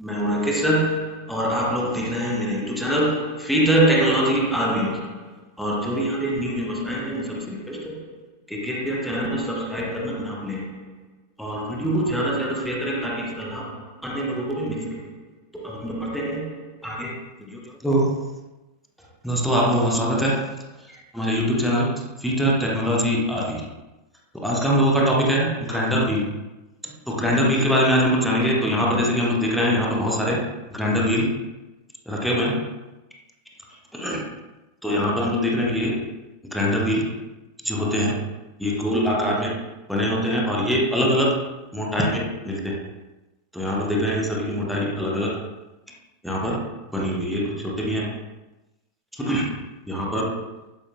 मैं हूं राकेश सर और आप लोग देख रहे हैं मेरे YouTube channel fitter technology RV. और जो भी यहाँ पे न्यू मेंबर्स आए हैं उन सबसे रिक्वेस्ट है कि कृपया चैनल को सब्सक्राइब करना ना भूलें और वीडियो को ज़्यादा से ज़्यादा शेयर करें ताकि इसका लाभ अन्य लोगों को भी मिल सके। तो अब हम लोग पढ़ते हैं आगे वीडियो जो। तो दोस्तों आप लोगों का स्वागत है हमारे YouTube channel fitter technology RV. तो आज का हम लोगों का टॉपिक है ग्राइंडर व्हील। तो ग्राइंडर व्हील के बारे में आज हम लोग जानेंगे। तो यहाँ पर जैसे कि हम लोग देख रहे हैं, यहाँ पर बहुत सारे ग्राइंडर व्हील रखे हुए हैं। तो यहाँ पर हम लोग देख रहे हैं कि ये ग्राइंडर व्हील जो होते हैं ये गोल आकार में बने होते हैं और ये अलग अलग मोटाई में मिलते हैं। तो यहाँ पर देख रहे हैं सभी की मोटाई अलग अलग यहाँ पर बनी हुई है, कुछ छोटे भी हैं। यहाँ पर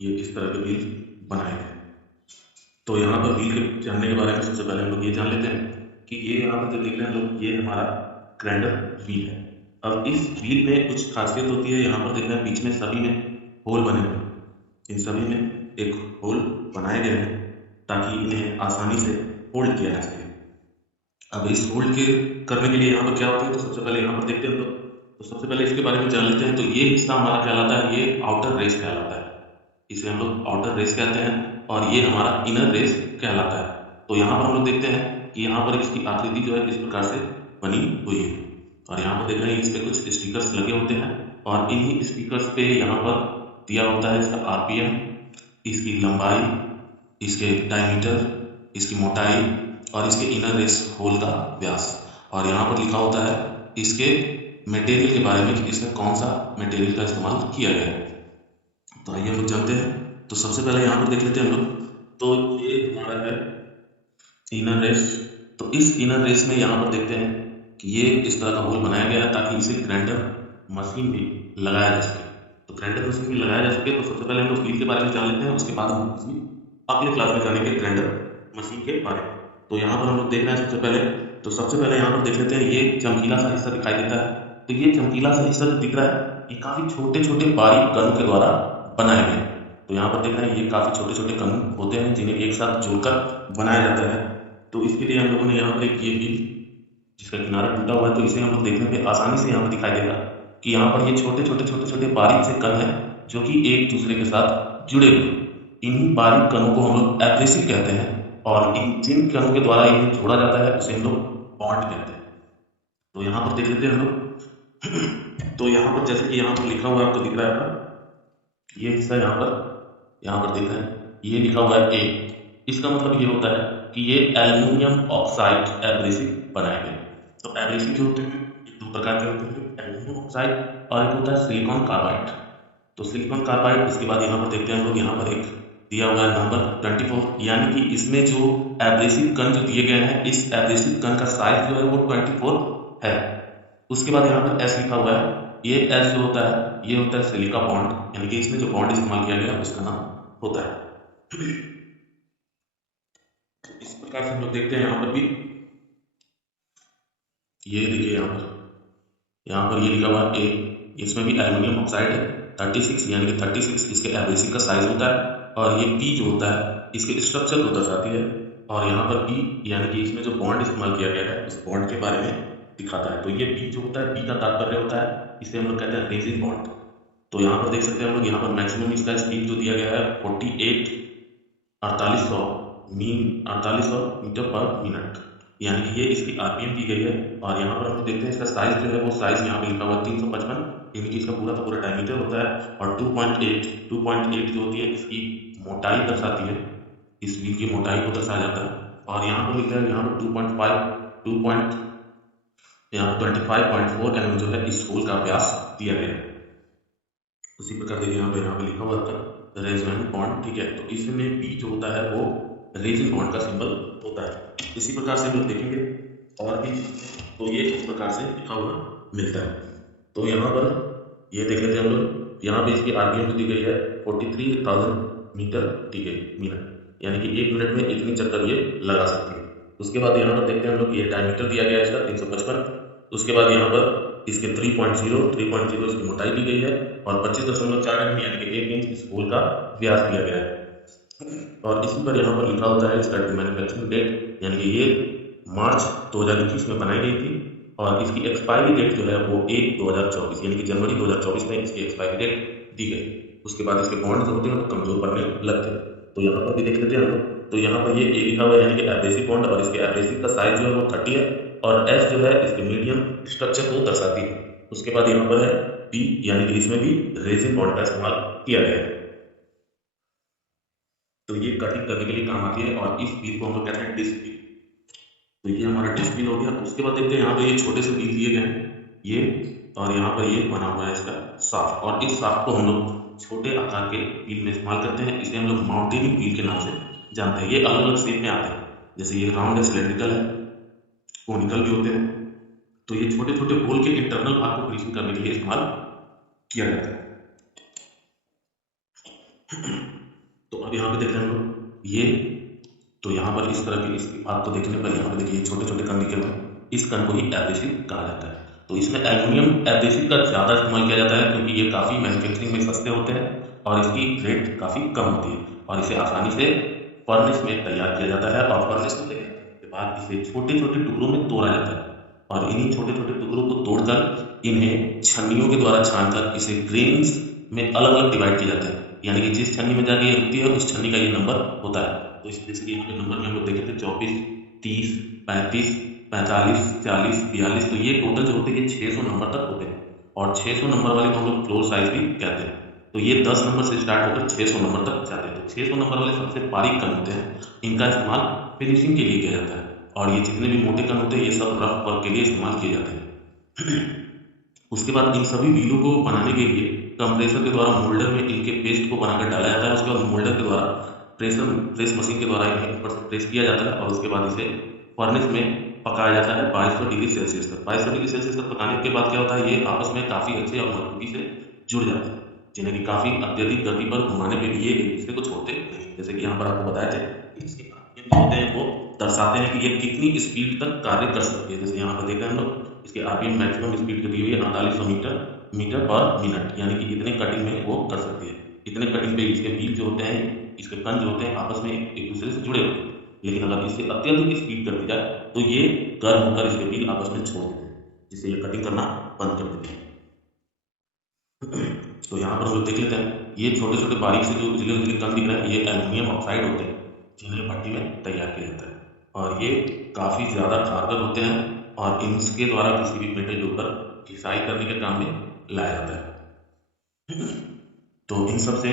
ये इस तरह के व्हील बनाए गए। तो यहाँ पर व्हील के जानने के बारे में सबसे पहले हम लोग ये जान लेते हैं कि ये यहाँ पर जो देख रहे हैं लोग, ये हमारा ग्राइंडर व्हील है। अब इस व्हील में कुछ खासियत होती है। यहाँ पर देख रहे हैं बीच में सभी में होल बने हुए हैं। इन सभी में एक होल बनाए गए हैं ताकि इन्हें आसानी से होल्ड किया जा सके। अब इस होल्ड के करने के लिए यहाँ पर क्या होता है, तो सबसे पहले यहाँ पर देखते हैं हम लोग। तो सबसे पहले इसके बारे में जान लेते हैं। तो ये हिस्सा हमारा कहलाता है, ये आउटर रेस कहलाता है। इसे हम लोग आउटर रेस कहते हैं और ये हमारा इनर रेस कहलाता है। तो यहाँ पर हम लोग देखते हैं कि यहाँ पर इसकी आकृति जो है इस प्रकार से बनी हुई है। और यहाँ पर देख रहे हैं इस पे कुछ स्टिकर्स लगे होते हैं और इन्हीं स्टिकर्स पे यहाँ पर दिया होता है इसका आरपीएम, इसकी लंबाई, इसके डायमीटर, इसकी मोटाई और इसके इनर रेस होल का व्यास। और यहाँ पर लिखा होता है इसके मटेरियल के बारे में कि इसमें कौन सा मटेरियल का इस्तेमाल किया गया है। तो आइए हम लोग जानते हैं। तो सबसे पहले यहाँ पर देख लेते हैं हम लोग। तो ये हमारा है इनर रेस। तो इस इनर रेस में यहाँ पर देखते हैं कि ये इस तरह का होल बनाया गया है ताकि इसे ग्राइंडर मशीन भी लगाया जा सके। तो ग्राइंडर मशीन भी लगाया जा सके। तो सबसे पहले हम लोग व्हील के बारे में जान लेते हैं, उसके बाद हम अगले क्लास में जानेंगे ग्राइंडर मशीन के बारे में। तो यहाँ पर हम लोग देख रहे हैं सबसे पहले यहाँ पर देख लेते हैं, ये चमकीला सा हिस्सा दिखाई देता है। तो ये चमकीला सा हिस्सा जो दिख रहा है ये काफ़ी छोटे छोटे बारीक कणों के द्वारा बनाए गए। तो यहाँ पर देख रहे हैं ये काफ़ी छोटे छोटे कण होते हैं जिन्हें एक साथ जोड़कर बनाया जाता है। तो इसके लिए हम लोगों ने यहाँ पर एक ये व्हील जिसका किनारा टूटा हुआ है, तो इसे हम लोग देखने पे आसानी से यहाँ पर दिखाई देगा कि यहाँ पर ये छोटे छोटे छोटे छोटे बारीक से कण हैं जो कि एक दूसरे के साथ जुड़े हुए। इन्हीं बारीक कणों को हम लोग एब्रेसिव कहते हैं और इन जिन कणों के द्वारा इन्हें जोड़ा जाता है उसे हम लोग बॉन्ड कहते हैं। तो यहाँ पर देख लेते हैं हम लोग। तो यहाँ पर जैसे कि यहाँ पर लिखा हुआ है, आपको दिख रहा है ये हिस्सा यहाँ पर दिख रहा है, ये लिखा हुआ है ए। इसका मतलब ये होता है कि ये एल्युमिनियम ऑक्साइड एब्रेसिव बनाए गए। तो एब्रेसिव जो होते हैं ये दो प्रकार के होते हैं, एल्युमिनियम ऑक्साइड और एक होता है सिलिकॉन कार्बाइड। तो सिलिकॉन कार्बाइड, इसके बाद यहाँ पर देखते हैं हम लोग, यहाँ पर एक दिया हुआ है नंबर 24, यानी कि इसमें जो एब्रेसिव कण जो दिए गए हैं, इस एब्रेसिव कण का साइज जो है वो 24 है। उसके बाद यहाँ पर एस लिखा हुआ है, ये एस जो होता है ये होता है सिलिका बॉन्ड, यानी कि इसमें जो बॉन्ड इस्तेमाल किया गया उसका नाम होता है। इस प्रकार से हम लोग देखते हैं यहाँ पर भी, ये देखिए यहाँ पर ये लिखा हुआ है ए, इसमें भी एल्युमिनियम ऑक्साइड है 36, यानी कि 36 इसके एब्रेसिव का साइज होता है। और ये पी जो होता है इसके स्ट्रक्चर को दर्शाती है। और यहाँ पर पी यानी कि इसमें जो बॉन्ड इस्तेमाल किया गया है उस बॉन्ड के बारे में दिखाता है। तो ये पी जो होता है, पी का तात्पर्य होता है, इसे हम लोग कहते हैं रेजिन बॉन्ड। तो यहाँ पर देख सकते हैं हम लोग, यहाँ पर मैक्सिमम इसका स्पीड जो दिया गया है 48,4800 मीटर पर मिनट, यानी कि ये इसकी आरपीएम दी गई है। और यहाँ पर हम देखते हैं इसका साइज जो है वो साइज यहाँ पे लिखा हुआ है 355, यानी कि इसका पूरा का पूरा डायमीटर होता है। और 2.8 जो होती है इसकी मोटाई दर्शाती है, इस व्हील की मोटाई को दर्शाया जाता है। और यहाँ पर लिखा है यहाँ पर 25.4 mm जो है इस होल का व्यास दिया गया है। उसी प्रकार देखिए यहाँ पे लिखा हुआ था रेजोनेंट बॉन्ड, ठीक है। तो इसमें बी जो होता है वो रेजिन बॉन्ड का सिंबल होता है। इसी प्रकार से हम लोग देखेंगे और भी, तो ये इस प्रकार से लिखा हुआ मिलता है। तो यहाँ पर ये देख लेते हैं हम लोग, यहाँ पे इसकी आरपीएम दी गई है 43,000 मीटर दी गई मिनट, यानी कि 1 मिनट में इतनी चक्कर ये लगा सकती है। उसके बाद यहाँ पर देखते हैं हम लोग, ये डायमीटर दिया गया है इसका 355। उसके बाद यहाँ पर इसके 3.0 इसकी मोटाई दी गई है और 25.4 mm यानी कि 1 इंच इस होल का व्यास दिया गया है। और इसी पर यहाँ पर लिखा होता है इसका मैन्युफैक्चरिंग डेट, यानी कि ये मार्च 2021 में बनाई गई थी और इसकी एक्सपायरी डेट जो है वो 1/2024 यानी कि जनवरी 2024 में इसकी एक्सपायरी डेट दी गई। उसके बाद इसके बॉन्ड जो होते हैं वो कमजोर पड़ने लगते हैं। तो यहाँ पर भी देख लेते हैं हम लोग। तो यहाँ पर ये ए लिखा हुआ है यानी कि एब्रेसिव बॉन्ड, और इसके एब्रेसिव का साइज जो है वो 30 है, और एस जो है इसके मीडियम स्ट्रक्चर को दर्शाती है। उसके बाद यहाँ पर है पी यानी कि इसमें भी रेजिन बॉन्ड का इस्तेमाल किया गया है। तो ये कटिंग करने के लिए काम आती है, और इस व्हील को हम लोग कहते हैं डिस्क व्हील। तो ये हमारा डिस्क व्हील हो गया। उसके बाद देखते हैं यहाँ पे ये छोटे से व्हील दिए गए हैं ये, और यहाँ पर ये बना हुआ है इसका शाफ्ट, और इस शाफ्ट को हम लोग छोटे आकार के व्हील में इस्तेमाल करते हैं। इसे हम लोग माउंटेनिंग व्हील के नाम से जानते हैं। ये अलग अलग शेप में आते हैं, जैसे ये राउंड है, सिलेंड्रिकल है, कोनिकल भी होते हैं। तो ये छोटे छोटे होल के इंटरनल भाग को फिनिशिंग करने के लिए इस्तेमाल किया जाता है। तो अब यहाँ पे देख रहे हैं हम लोग ये, तो यहाँ पर इस तरह के इस भाग को देखने पर यहाँ पे देखिए छोटे छोटे कण दिखे हुए, इस कण को ही एब्रेसिव कहा जाता है। तो इसमें एल्यूमिनियम एब्रेसिव का ज़्यादा इस्तेमाल किया जाता है, क्योंकि ये काफ़ी मैन्युफैक्चरिंग में सस्ते होते हैं और इसकी रेट काफ़ी कम होती है, और इसे आसानी से फर्नेस में तैयार किया जाता है। और फर्नेस में तैयार करने के बाद इसे छोटे छोटे टुकड़ों में तोड़ा जाता है, और इन्हीं छोटे छोटे टुकड़ों को तोड़कर इन्हें छन्नियों के द्वारा छानकर इसे ग्रेन्स में अलग अलग डिवाइड किया जाता है, यानी कि जिस छन्नी में जाके ये रुकती है उस छन्नी का ये नंबर होता है। तो इस जैसे कि यहाँ पे नंबर में हम लोग देखे थे 24, 30, 35, 45, 40, 42, तो ये टोटल जो होते हैं ये 600 नंबर तक होते हैं, और 600 नंबर वाले को हम लोग फ्लोर साइज भी कहते हैं। तो ये 10 नंबर से स्टार्ट होकर 600 नंबर तक जाते हैं। तो 600 नंबर वाले सबसे बारीक कण होते हैं, इनका इस्तेमाल फिनिशिंग के लिए किया जाता है, और ये जितने भी मोटे कण होते हैं ये सब रफ वर्क के लिए इस्तेमाल किए जाते हैं। उसके बाद इन सभी व्हीलों को बनाने के लिए कंप्रेसर के द्वारा मोल्डर में इनके पेस्ट को बनाकर डाला जाता है। उसके बाद मोल्डर के द्वारा प्रेस मशीन के द्वारा इन्हें ऊपर से प्रेस किया जाता है, और उसके बाद इसे फर्नेस में पकाया जाता है 2200 डिग्री सेल्सियस तक। 2200 डिग्री सेल्सियस तक पकाने के बाद क्या होता है, ये आपस में काफ़ी अच्छे और मजबूती से जुड़ जाते हैं, जिन्हें कि काफ़ी अत्यधिक गति पर घुमाने पर भी ये एक दूसरे को छोड़ते नहीं। जैसे कि यहाँ पर आपको बताया थे, इसके जो होते हैं वो दर्शाते हैं कि ये कितनी स्पीड तक कार्य कर सकती है। जैसे यहाँ पर देखा हम लोग, इसके आरपीएम मैक्सिमम स्पीड जो दी हुई है 4800 मीटर पर मिनट, यानी कि इतने कटिंग में वो कर सकती है। इतने कटिंग पे इसके व्हील जो होते हैं, इसके कण जो होते हैं आपस में एक दूसरे से जुड़े होते हैं, लेकिन अगर इसे अत्यधिक स्पीड कर दी जाए तो ये गर्म होकर इसके व्हील आपस में छोड़ देते हैं, जिससे ये कटिंग करना बंद कर देते हैं। तो यहाँ पर हम लोग देख लेते हैं, ये छोटे छोटे बारीक से जो उजले उजले कण दिख रहे हैं ये एल्यूमिनियम ऑक्साइड होते हैं, जिन्हें भट्टी में तैयार किया जाता है, और ये काफ़ी ज़्यादा कारगर होते हैं, और इनके द्वारा किसी भी मेटल के ऊपर घिसाई करने के काम में लाया जाता है। तो इन सब से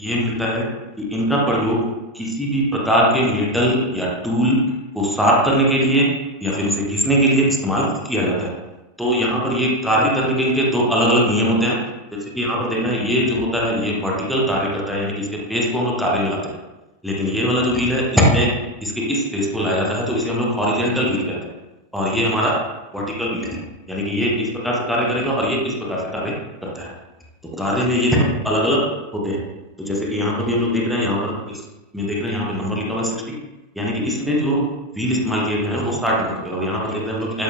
ये मिलता है कि इनका प्रयोग किसी भी प्रकार के मेटल या टूल को साफ करने के लिए या फिर उसे घिसने के लिए इस्तेमाल किया जाता है। तो यहाँ पर ये कार्य करने के इनके दो अलग अलग नियम होते हैं। जैसे कि यहाँ पर देखना है, ये जो होता है ये वर्टिकल कार्य करता है, यानी कि इसके फेस को हम लोग कार्य में लाते हैं, लेकिन ये वाला जो व्हील है इसमें इसके इस फेस को लाया जाता है, तो इसे हम लोग हॉरिजॉन्टल व्हील कहते हैं, और ये हमारा वर्टिकल व्हील है, यानी कि ये इस प्रकार से कार्य करेगा और ये इस प्रकार से कार्य करता है। तो कार्य में ये सब अलग अलग होते हैं। तो जैसे कि यहाँ पर भी हम लोग देख रहे हैं, यहाँ पर इसमें देख रहे हैं यहाँ पे नंबर लिखा हुआ है 60, यानी कि इसमें जो व्हील इस्तेमाल किए गए हैं वो 60 नंबर के, और यहाँ पर देखते हैं हम लोग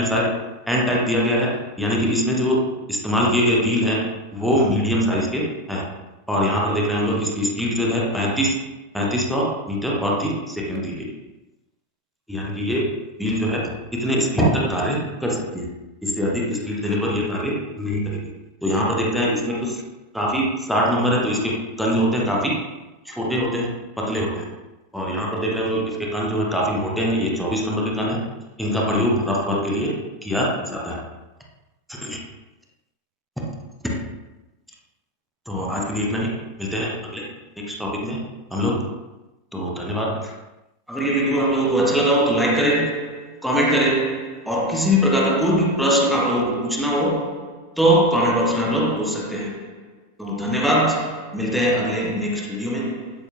एन टाइप दिया गया है, यानी कि इसमें जो इस्तेमाल किए गए व्हील हैं वो मीडियम साइज के हैं, और यहाँ पर देख रहे हैं हम लोग इसकी स्पीड जो है 3500 मीटर प्रति सेकंड दी गई, यानी कि ये व्हील जो है इतने स्पीड तक कार्य कर सकती है, इससे अधिक स्पीड देने पर ये कार्य नहीं करेगी। तो यहाँ पर देखते हैं इसमें कुछ काफ़ी 60 नंबर है, तो इसके कण जो होते हैं काफ़ी छोटे होते हैं, पतले होते हैं, और यहाँ पर देख रहे हैं लोग इसके कण जो है काफ़ी मोटे हैं, ये 24 नंबर के कण है, इनका प्रयोग रफ वर्क के लिए किया जाता है। तो आज के लिए इतना ही, मिलते हैं अगले नेक्स्ट टॉपिक में हम लोग। तो धन्यवाद। अगर ये वीडियो आप लोगों को अच्छा लगा हो तो लाइक करें, कमेंट करें, और किसी भी प्रकार का कोई भी प्रश्न आप लोगों को पूछना हो तो कमेंट बॉक्स में आप लोग पूछ सकते हैं। तो धन्यवाद, मिलते हैं अगले नेक्स्ट वीडियो में।